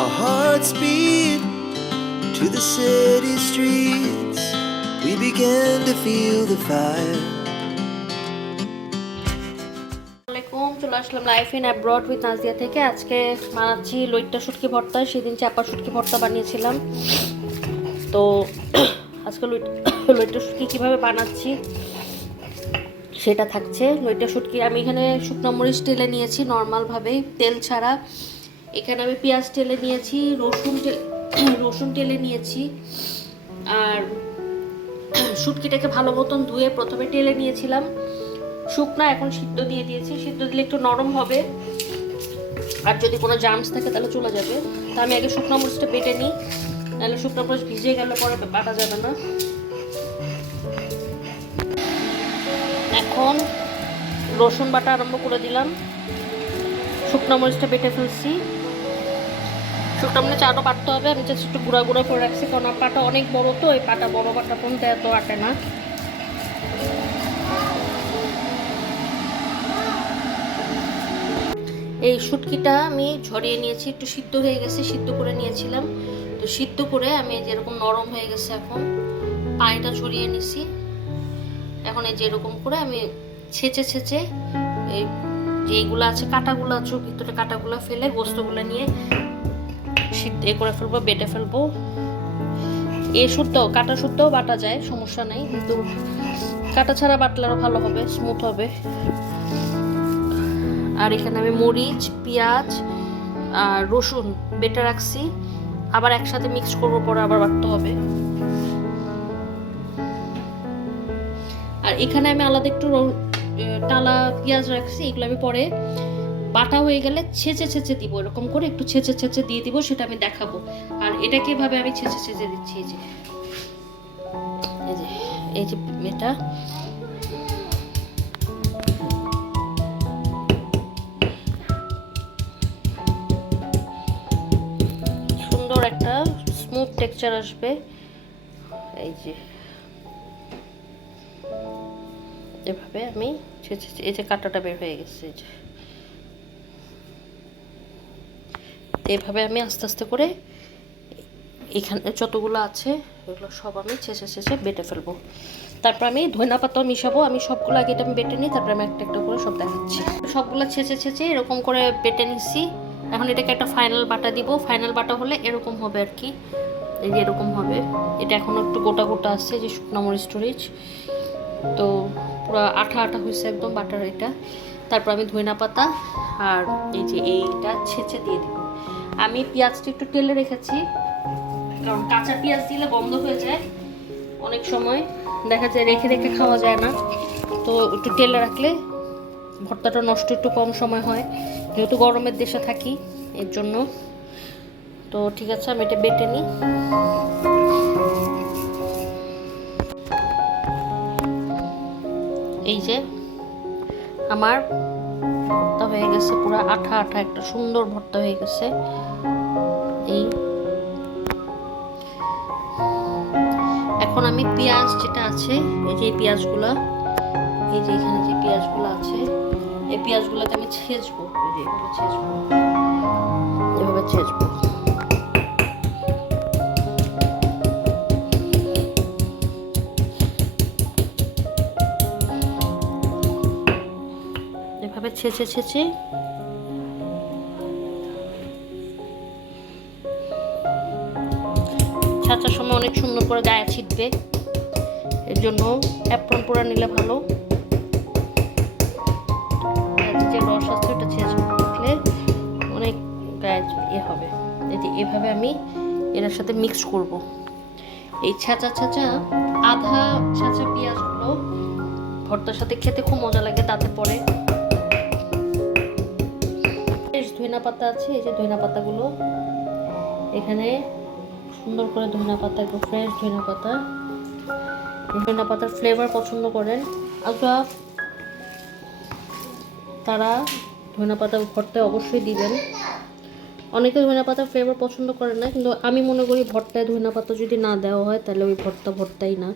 Our hearts beat to the city streets. We began to feel the fire. চলে আসলাম life in abroad with Nazia থেকে আজকে বানাচ্ছি লইট্টা শুটকি ভর্তা, সেদিন চাপা শুটকি ভর্তা বানিয়েছিলাম তো আজকে লইট- লইট্টা শুটকি কীভাবে বানাচ্ছি সেটা থাকছে লইট্টা শুটকি আমি এখানে শুকনো মরিচ টেলে নিয়েছি নর্মালভাবেই তেল ছাড়া এখানে আমি পেঁয়াজ টেলে নিয়েছি, রসুন রসুন টেলে নিয়েছি, আর শুটকিটাকে ভালো মতন ধুয়ে প্রথমে টেলে নিয়েছিলাম। শুকনা এখন সিদ্ধ দিয়ে দিয়েছি, সিদ্ধ দিলে একটু নরম হবে। আর যদি কোনো জার্মস থাকে তাহলে চলে যাবে। তা আমি আগে শুকনো মরিচটা বেটে নিই, নাহলে শুকনো মরিচ ভিজে গেলে পরে বাটা যাবে না। এখন রসুন বাটা আরম্ভ করে দিলাম। শুকনো মরিচটা বেটে ফেলছি। শুকনো মরিচ আরও বাটতে হবে। আমি জাস্ট একটু গুঁড়া গুঁড়া করে রাখছি, কারণ পাটা অনেক বড় তো, এই পাটা বড় পাটা পর্যন্ত এত আটে না। এই শুটকিটা আমি ঝরিয়ে নিয়েছি, একটু সিদ্ধ হয়ে গেছে, সিদ্ধ করে নিয়েছিলাম। তো সিদ্ধ করে আমি যেরকম নরম হয়ে গেছে এখন, পায়েটা ঝরিয়ে নিছি। এখন এই যেরকম করে আমি ছেঁচে ছেঁচে এই যেইগুলো আছে, কাটাগুলো আছে ভিতরে কাটাগুলো ফেলে গোস্তগুলো নিয়ে এ করে ফেলব, বেটে ফেলব। এ শুদ্ধও কাটা শুদ্ধও বাটা যায়, সমস্যা নেই। কিন্তু কাটা ছাড়া বাটলে আরও ভালো হবে স্মুথ হবে। আর এখানে আমি মরিচ, পেঁয়াজ আর রসুন বেটে রাখছি। আবার একসাথে মিক্স করব, পরে আবার বাটতে হবে। আর এখানে আমি আলাদা একটু টালা পেঁয়াজ রাখছি, এগুলো আমি পরে বাটা হয়ে গেলে ছেঁচে ছেঁচে দিব, এরকম করে একটু ছেঁচে ছেঁচে দিয়ে দিব, সেটা আমি দেখাবো। আর এটা কীভাবে আমি ছেঁচে ছেঁচে দিচ্ছি, এই যে। এই যে এই যে এটা। সুন্দর একটা স্মুথ টেক্সচার আসবে। এই যে। এভাবে আমি এই যে কাঁটাটা বের হয়ে গেছে, এই যে তো এভাবে আমি আস্তে আস্তে করে এখানে যতগুলো আছে, এগুলো সব আমি ছেঁচে ছেঁচে বেটে ফেলব। তারপর আমি ধনিয়া পাতাও মিশাবো, আমি সবগুলো আগে এটা আমি বেটে নিই, তারপর আমি একটা একটা করে সব দেখাচ্ছি। সবগুলো ছেঁচে ছেঁচে এরকম করে বেটে নিচ্ছি। এখন এটাকে একটা ফাইনাল বাটা দিব। ফাইনাল বাটা হলে এরকম হবে আর কি। এই যে এরকম হবে। এটা এখনও একটু গোটা গোটা আছে, যে শুকনো মরিচ টরিচ। তো পুরো আঠা আঠা হয়েছে একদম বাটার এটা। তারপর আমি ধনিয়া পাতা আর এই যে এইটা ছেঁচে দিয়ে দিব। আমি পেঁয়াজটা একটু তেলে রেখেছি। কারণ কাঁচা পেঁয়াজ দিলে বন্ধ হয়ে যায় অনেক সময়। দেখা যায় রেখে রেখে খাওয়া যায় না। তো একটু তেলে রাখলে ভর্তাটা নষ্ট একটু কম সময় হয়। যেহেতু গরমের দেশে থাকি, এর জন্য। তো ঠিক আছে, আমি এটা বেটে নিই। এই যে আমার হয়ে গেছে, পুরো আঠা আঠা, একটা সুন্দর ভর্তা হয়ে গেছে। এই। এখন আমি পেঁয়াজ যেটা আছে, এই যে পেঁয়াজগুলো, এই যে এখানে যে পেঁয়াজগুলো আছে, এই পেঁয়াজগুলোকে আমি ছেঁচবো, এই যে ছেঁচবো। এভাবে ছেঁচবো। ছেঁচে ছেঁচে ছাঁচার সময় অনেক সুন্দর করে গায়ে ছিটবে। এর জন্য অ্যাপ্রন পোড়া নিলে ভালো। যে রস আছে ওটা ছেঁচে রাখলে অনেক গায়ে ইয়ে হবে। যে এভাবে আমি এটার সাথে মিক্স করব। এই ছাঁচা ছাঁচা, আধা ছাঁচা পেঁয়াজগুলো ভর্তার সাথে খেতে খুব মজা লাগে, তাতে পরে ধনিয়া পাতা আছে, এই যে ধনিয়া পাতাগুলো এখানে সুন্দর করে ধনিয়া পাতা ফ্রেশ ধনিয়া পাতা ধনিয়া পাতার ফ্লেভার পছন্দ করেন। আচ্ছা তারা ধনিয়া পাতা ভর্তায় অবশ্যই দিবেন। অনেকে ধনিয়া পাতার ফ্লেভার পছন্দ করেন না, কিন্তু আমি মনে করি ভর্তায় ধনিয়া পাতা যদি না দেওয়া হয়, তাহলে ওই ভর্তা ভর্তাই না।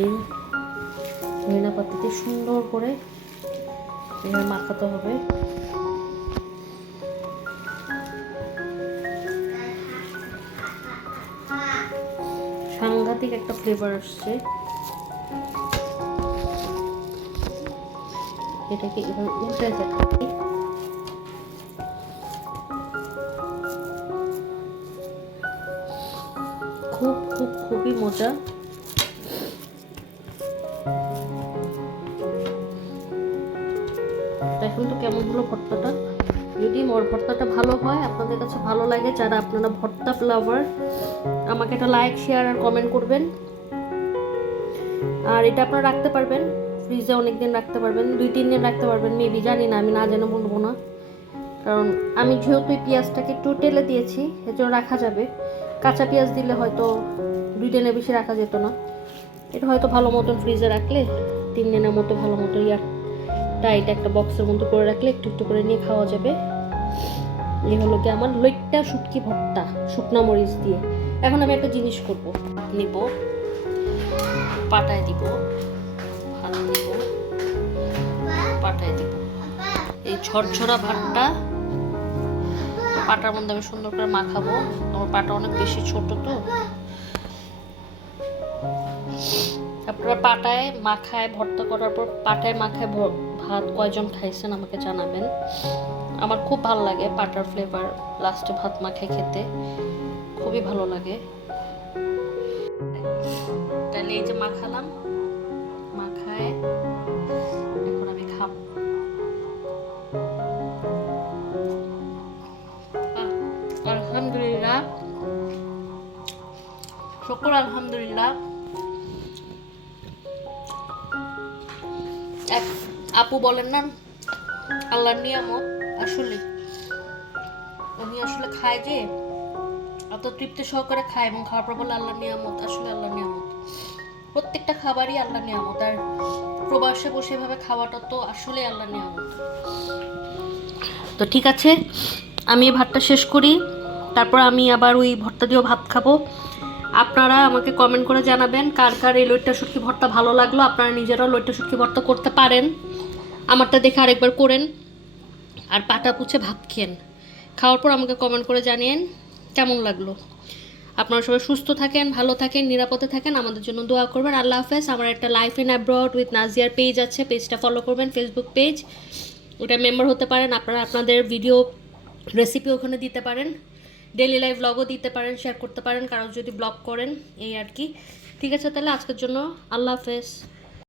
এই ধনিয়া পাতাতে সুন্দর করে মাখাতে হবে। সাংঘাতিক একটা ফ্লেভার আসছে। এটাকে এবার উল্টে দেখাই খুব খুব, খুবই মজা। দেখুন তো কেমন হলো ভর্তাটা যদি মোর ভর্তাটা ভালো হয়, আপনাদের কাছে ভালো লাগে, যারা আপনারা ভর্তা ফ্লাভার আমাকে একটা লাইক শেয়ার আর কমেন্ট করবেন। আর এটা আপনারা রাখতে পারবেন ফ্রিজে অনেক দিন রাখতে পারবেন, দুই, তিন দিন রাখতে পারবেন মেবি জানি না, আমি না জেনে বলব না। কারণ আমি যেহেতু পেঁয়াজটাকে একটু টেলে দিয়েছি এর জন্য রাখা যাবে। কাঁচা পেঁয়াজ দিলে হয়তো দুই দিনের বেশি রাখা যেত না। এটা হয়তো ভালো মতন ফ্রিজে রাখলে তিন দিনের মতো ভালো মতো ইয়ার টাইট একটা বক্সের মতো করে রাখলে একটু একটু করে নিয়ে খাওয়া যাবে। এই হলো কি আমার লইট্টা শুটকি ভর্তা, শুকনা মরিচ দিয়ে। এখন আমি একটা জিনিস করব। নিব, পাটায় দিব, ভাত দিব। এই ঝরঝরা ভাতটা, পাটার মধ্যে আমি সুন্দর করে মাখাবো। আমার পাটা অনেক বেশি ছোট তো। আপনারা পাটায় মাখায়, ভর্তা করার পর পাটায় মাখায় ভাত কয়জন খাইছেন আমাকে জানাবেন। আমার খুব ভালো লাগে পাটার ফ্লেভার লাস্টে ভাত মাখায় খেতে। খুবই ভালো লাগে। তাহলে এই যে মাখালাম, মাখায় এখন আমি আলহামদুলিল্লাহ। শুকুর আলহামদুলিল্লাহ। এক আপু বলেন না আল্লাহর নিয়ামত, আসলে। উনি আসলে খায় যে অত তৃপ্তি সহকারে খায় এবং খাওয়ার পর বলে আল্লাহর নিয়ামত, আসলে আল্লাহর নিয়ামত। প্রত্যেকটা খাবারই আল্লাহ নিয়ামত, আর প্রবাসে বসে এভাবে খাওয়াটা তো আসলে আল্লাহ নিয়ামত। তো ঠিক আছে, আমি ভাতটা শেষ করি, তারপর আমি আবার ওই ভর্তা দিয়েও ভাত খাব। আপনারা আমাকে কমেন্ট করে জানাবেন, কার কার এই লইট্টা শুটকি ভর্তা ভালো লাগল, আপনারা নিজেরাও লইট্টা শুটকি ভর্তা করতে পারেন। আমারটা দেখে আরেকবার করেন আর পাটা পুছে ভাত খেন খাওয়ার পর আমাকে কমেন্ট করে জানিয়েন কেমন লাগল। আপনারা সবাই সুস্থ থাকেন, ভালো থাকেন, নিরাপদে থাকেন, আমাদের জন্য দোয়া করবেন। আল্লাহ হাফেজ। আমার একটা লাইফ ইন অ্যাব্রড উইথ নাজিয়ার পেজ আছে পেজটা ফলো করবেন ফেসবুক পেজ ওটা মেম্বার হতে পারেন, আপনারা আপনাদের ভিডিও রেসিপি ওখানে দিতে পারেন। ডেলি লাইভ ব্লগও দিতে পারেন শেয়ার করতে পারেন, কারও যদি ব্লগ করেন, এই আর কি। ঠিক আছে, তাহলে আজকের জন্য আল্লাহ হাফেজ।